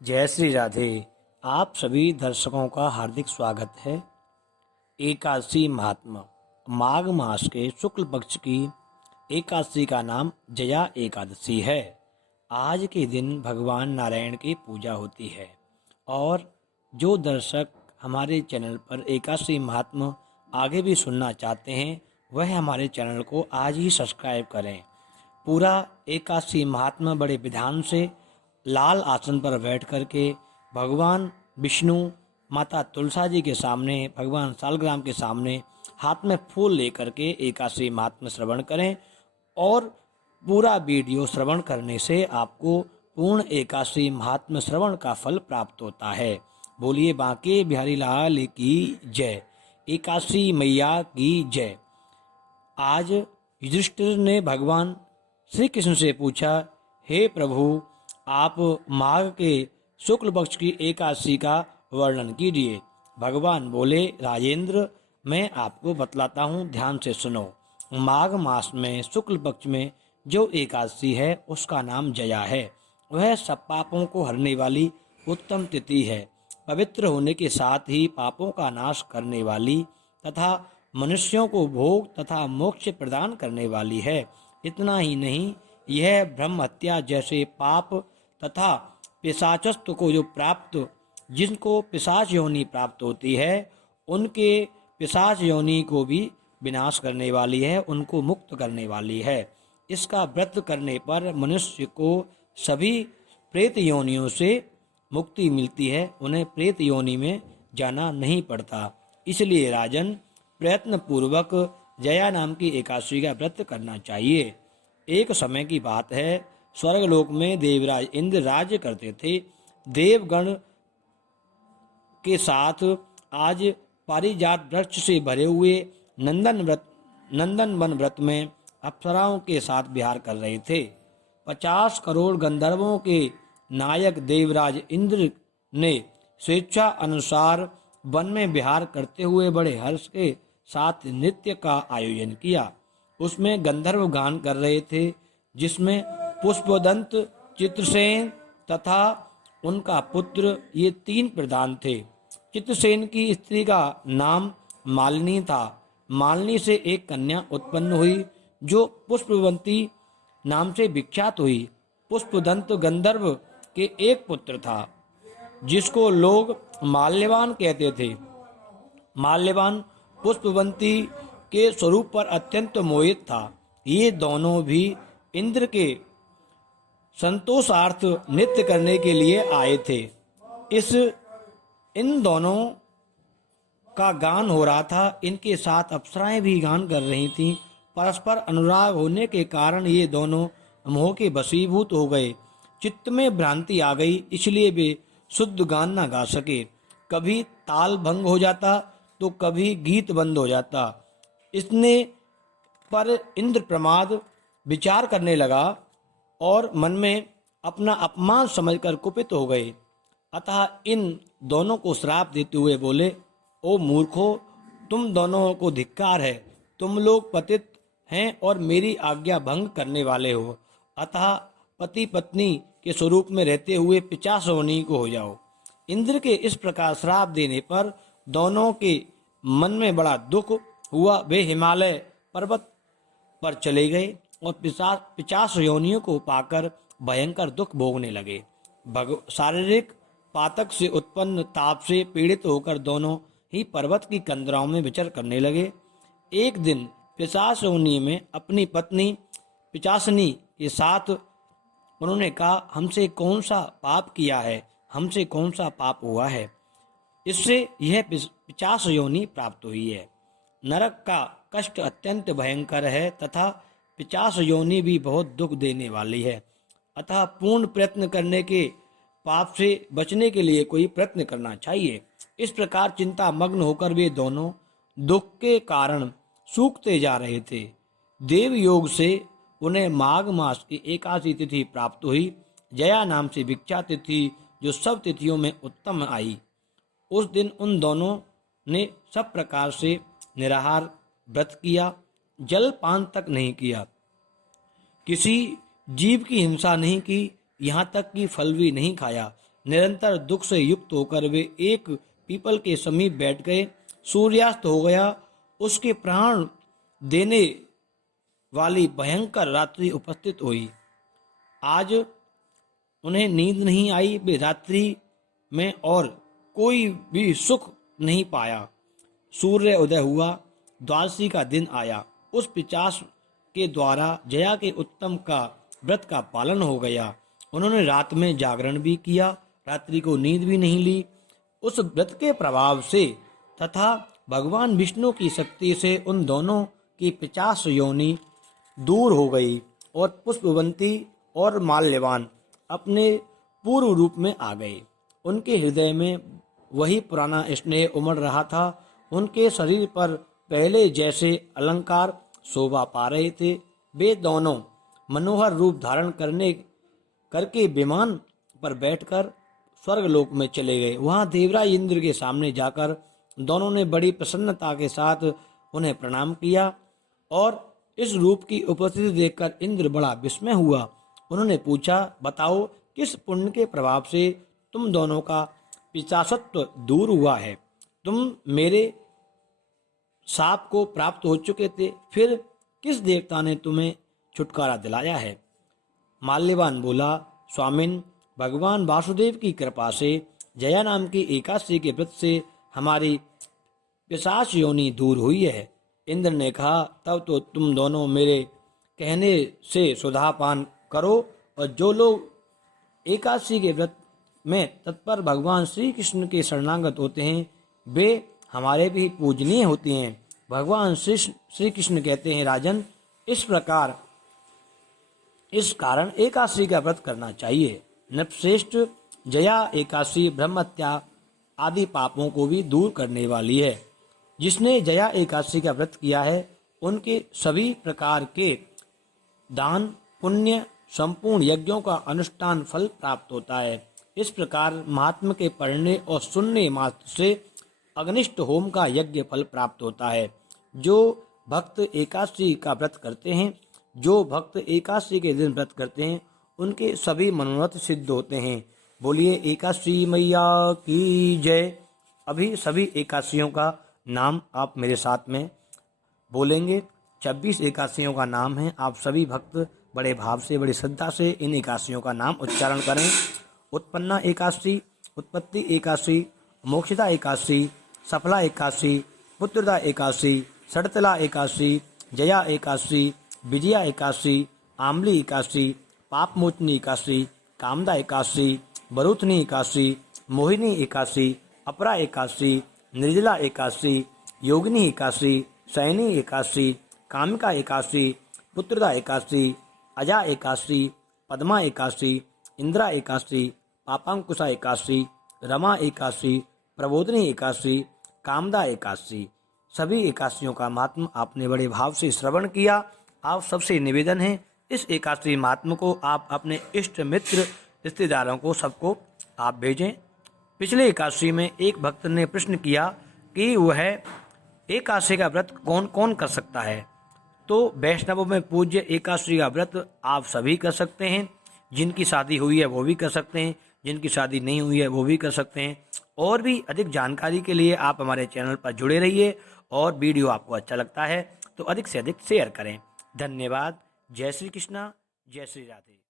जय श्री राधे। आप सभी दर्शकों का हार्दिक स्वागत है। एकादशी महात्मा। माघ मास के शुक्ल पक्ष की एकादशी का नाम जया एकादशी है। आज के दिन भगवान नारायण की पूजा होती है और जो दर्शक हमारे चैनल पर एकादशी महात्मा आगे भी सुनना चाहते हैं वह हमारे चैनल को आज ही सब्सक्राइब करें। पूरा एकादशी महात्मा बड़े विधान से लाल आसन पर बैठ करके भगवान विष्णु, माता तुलसा जी के सामने, भगवान सालग्राम के सामने हाथ में फूल लेकर के एकादशी महात्मा श्रवण करें और पूरा वीडियो श्रवण करने से आपको पूर्ण एकादशी महात्मा श्रवण का फल प्राप्त होता है। बोलिए बांके बिहारी लाल की जय, एकादशी मैया की जय। आज युधिष्ठिर ने भगवान श्री कृष्ण से पूछा, हे प्रभु, आप माघ के शुक्ल पक्ष की एकादशी का वर्णन कीजिए। भगवान बोले, राजेंद्र, मैं आपको बतलाता हूँ, ध्यान से सुनो। माघ मास में शुक्ल पक्ष में जो एकादशी है उसका नाम जया है। वह सब पापों को हरने वाली उत्तम तिथि है। पवित्र होने के साथ ही पापों का नाश करने वाली तथा मनुष्यों को भोग तथा मोक्ष प्रदान करने वाली है। इतना ही नहीं, यह ब्रह्म हत्या जैसे पाप तथा पिशाचत्व को जिनको पिशाच योनि प्राप्त होती है, उनके पिशाच योनि को भी विनाश करने वाली है, उनको मुक्त करने वाली है। इसका व्रत करने पर मनुष्य को सभी प्रेत योनियों से मुक्ति मिलती है, उन्हें प्रेत योनि में जाना नहीं पड़ता। इसलिए राजन, प्रयत्न पूर्वक जया नाम की एकादशी का व्रत करना चाहिए। एक समय की बात है, स्वर्गलोक में देवराज इंद्र राज्य करते थे। देवगण के साथ आज पारिजात वृक्ष से भरे हुए नंदन वन व्रत में अप्सराओं के साथ विहार कर रहे थे। 50 करोड़ गंधर्वों के नायक देवराज इंद्र ने स्वेच्छा अनुसार वन में विहार करते हुए बड़े हर्ष के साथ नृत्य का आयोजन किया। उसमें गंधर्व गान कर रहे थे, जिसमें पुष्पदंत, चित्रसेन तथा उनका पुत्र, ये 3 प्रधान थे। चित्रसेन की स्त्री का नाम मालिनी था। मालिनी से एक कन्या उत्पन्न हुई जो पुष्पवंती नाम से विख्यात हुई। पुष्पदंत गंधर्व के एक पुत्र था जिसको लोग माल्यवान कहते थे। माल्यवान पुष्पवंती के स्वरूप पर अत्यंत मोहित था। ये दोनों भी इंद्र के संतोषार्थ नृत्य करने के लिए आए थे। इन दोनों का गान हो रहा था। इनके साथ अप्सराएं भी गान कर रही थीं। परस्पर अनुराग होने के कारण ये दोनों मोह के वशीभूत हो गए। चित्त में भ्रांति आ गई, इसलिए वे शुद्ध गान न गा सके। कभी ताल भंग हो जाता तो कभी गीत बंद हो जाता। इसने पर इंद्र प्रमाद विचार करने लगा और मन में अपना अपमान समझकर कुपित हो गए। अतः इन दोनों को श्राप देते हुए बोले, ओ मूर्खों, तुम दोनों को धिक्कार है। तुम लोग पतित हैं और मेरी आज्ञा भंग करने वाले हो। अतः पति पत्नी के स्वरूप में रहते हुए पिशाच योनि को हो जाओ। इंद्र के इस प्रकार श्राप देने पर दोनों के मन में बड़ा दुख हुआ। वे हिमालय पर्वत पर चले गए और पिशाच योनियों को पाकर भयंकर दुख भोगने लगे। शारीरिक पातक से उत्पन्न ताप से पीड़ित होकर दोनों ही पर्वत की कंदराओं में विचर करने लगे। एक दिन पिशाच योनि में अपनी पत्नी पिशाचनी के साथ उन्होंने कहा, हमसे कौन सा पाप किया है, हमसे कौन सा पाप हुआ है, इससे यह पिशाच योनि प्राप्त हुई है। नरक का कष्ट अत्यंत भयंकर है तथा पिशाच योनि भी बहुत दुख देने वाली है। अतः पूर्ण प्रयत्न करने के पाप से बचने के लिए कोई प्रयत्न करना चाहिए। इस प्रकार चिंता मग्न होकर वे दोनों दुख के कारण सूखते जा रहे थे। देव योग से उन्हें माघ मास की एकादशी तिथि प्राप्त हुई। जया नाम से विख्यात तिथि जो सब तिथियों में उत्तम आई। उस दिन उन दोनों ने सब प्रकार से निराहार व्रत किया, जल पान तक नहीं किया, किसी जीव की हिंसा नहीं की, यहाँ तक कि फल भी नहीं खाया। निरंतर दुख से युक्त होकर वे एक पीपल के समीप बैठ गए। सूर्यास्त हो गया। उसके प्राण देने वाली भयंकर रात्रि उपस्थित हुई। आज उन्हें नींद नहीं आई। वे रात्रि में और कोई भी सुख नहीं पाया। सूर्य उदय हुआ। द्वादशी का दिन आया। उस पिशाच के द्वारा जया के उत्तम का व्रत का पालन हो गया। उन्होंने रात में जागरण भी किया, रात्रि को नींद भी नहीं ली। उस व्रत के प्रभाव से तथा भगवान विष्णु की शक्ति से उन दोनों की पिशाच योनि दूर हो गई और पुष्पवंती और माल्यवान अपने पूर्व रूप में आ गए। उनके हृदय में वही पुराना स्नेह उमड़ रहा था। उनके शरीर पर पहले जैसे अलंकार शोभा पा रहे थे। वे दोनों मनोहर रूप धारण करके विमान पर बैठकर स्वर्गलोक में चले गए। वहां देवराज इंद्र के सामने जाकर दोनों ने बड़ी प्रसन्नता के साथ उन्हें प्रणाम किया और इस रूप की उपस्थिति देखकर इंद्र बड़ा विस्मय हुआ। उन्होंने पूछा, बताओ किस पुण्य के प्रभाव से तुम दोनों का पिशाचत्व दूर हुआ है? तुम मेरे शाप को प्राप्त हो चुके थे, फिर किस देवता ने तुम्हें छुटकारा दिलाया है? माल्यवान बोला, स्वामिन, भगवान वासुदेव की कृपा से जया नाम की एकादशी के व्रत से हमारी पिशाच योनि दूर हुई है। इंद्र ने कहा, तब तो तुम दोनों मेरे कहने से सुधापान करो और जो लोग एकादशी के व्रत में तत्पर भगवान श्री कृष्ण के शरणागत होते हैं वे हमारे भी पूजनीय होते हैं। भगवान श्री कृष्ण कहते हैं, राजन, इस कारण एकादशी का व्रत करना चाहिए। नृपश्रेष्ठ, जया एकादशी ब्रह्महत्या आदि पापों को भी दूर करने वाली है। जिसने जया एकादशी का व्रत किया है उनके सभी प्रकार के दान पुण्य संपूर्ण यज्ञों का अनुष्ठान फल प्राप्त होता है। इस प्रकार महात्मा के पढ़ने और सुनने मात्र से अग्निष्ट होम का यज्ञ फल प्राप्त होता है। जो भक्त एकादशी का व्रत करते हैं, जो भक्त एकादशी के दिन व्रत करते हैं, उनके सभी मनोरथ सिद्ध होते हैं। बोलिए एकादशी मैया की जय। अभी सभी एकादशियों का नाम आप मेरे साथ में बोलेंगे। 26 एकादशियों का नाम है। आप सभी भक्त बड़े भाव से, बड़ी श्रद्धा से इन एकादशियों का नाम उच्चारण करें। उत्पन्ना एकादशी, उत्पत्ति एकादशी, मोक्षदा एकादशी, सफला एकादशी, पुत्रदा एकादशी, सड़तला एकादशी, जया एकादशी, विजया एकादशी, आमली एकादशी, पापमोचनी एकादशी, कामदा एकादशी, बरूथनी एकादशी, मोहिनी एकादशी, अपरा एकादशी, निर्जला एकादशी, योगिनी एकादशी, सैनी एकादशी, कामिका एकादशी, पुत्रदा एकादशी, अजा एकादशी, पद्मा एकादशी, इंदिरा एकादशी, पापांकुशा एकादशी, रमा एकादशी, प्रबोधनी एकादशी, कामदा एकादशी। सभी एकादशियों का महात्म आपने बड़े भाव से श्रवण किया। आप सबसे निवेदन है इस एकादशी महात्म को आप अपने इष्ट मित्र रिश्तेदारों को सबको आप भेजें। पिछले एकादशी में एक भक्त ने प्रश्न किया कि वह एकादशी का व्रत कौन कौन कर सकता है। तो वैष्णवों में पूज्य एकादशी का व्रत आप सभी कर सकते हैं। जिनकी शादी हुई है वो भी कर सकते हैं, जिनकी शादी नहीं हुई है वो भी कर सकते हैं। और भी अधिक जानकारी के लिए आप हमारे चैनल पर जुड़े रहिए और वीडियो आपको अच्छा लगता है तो अधिक से अधिक शेयर करें। धन्यवाद। जय श्री कृष्णा, जय श्री राधे।